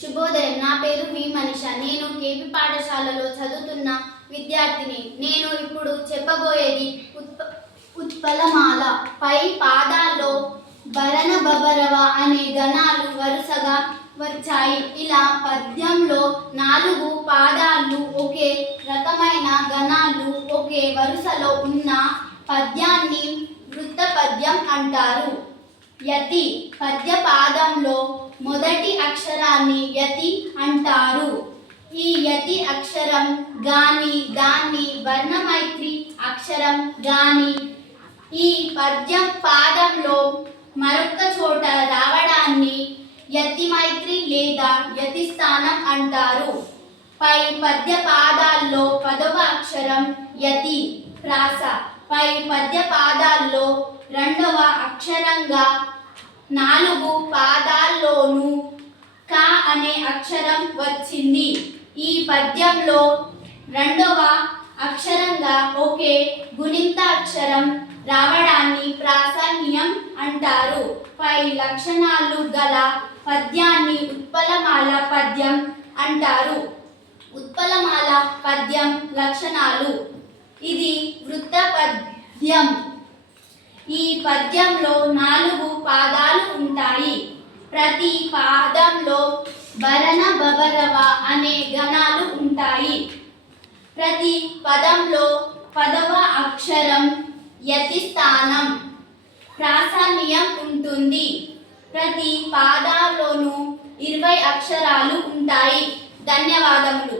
శుభోదయం. నా పేరు వి మనిష. నేను కేపీ పాఠశాలలో చదువుతున్న విద్యార్థిని. నేను ఇప్పుడు చెప్పబోయేది ఉత్పలమాల. పై పాదాల్లో భరణ బబరవ అనే గణాలు వరుసగా వచ్చాయి. ఇలా పద్యంలో 4 పాదాలు ఒకే రకమైన గణాలు ఒకే వరుసలో ఉన్న పద్యాన్ని వృత్త పద్యం అంటారు. యతి పద్య పాదంలో మొదటి అక్షరాన్ని యతి అంటారు. ఈ యతి అక్షరం గాని దాన్ని వర్ణమైత్రి అక్షరం గాని ఈ పద్యం పాదంలో మరొక చోట రావడాన్ని యతిమైత్రి లేదా యతి స్థానం అంటారు. పై పద్య పాదాల్లో 10వ అక్షరం యతి ప్రాస. పై పద్య పాదాల్లో 2వ అక్షరంగా 4 పాదాల్లోనూ క అనే అక్షరం వచ్చింది. ఈ పద్యంలో 2వ అక్షరంగా ఒకే గుణింత అక్షరం రావడాన్ని ప్రాసాన్యం అంటారు. పై లక్షణాలు గల పద్యాన్ని ఉత్పలమాల పద్యం అంటారు. ఉత్పలమాల పద్యం లక్షణాలు: ఇది వృత్త పద్యం. ఈ పద్యంలో 4 పాదాలు ఉంటాయి. ప్రతి పాదంలో భరణ బబరవ అనే గణాలు ఉంటాయి. ప్రతి పదంలో 10వ అక్షరం యతి స్థానం ప్రాసాన్యం ఉంటుంది. ప్రతి పాదాల్లోనూ 20 అక్షరాలు ఉంటాయి. ధన్యవాదములు.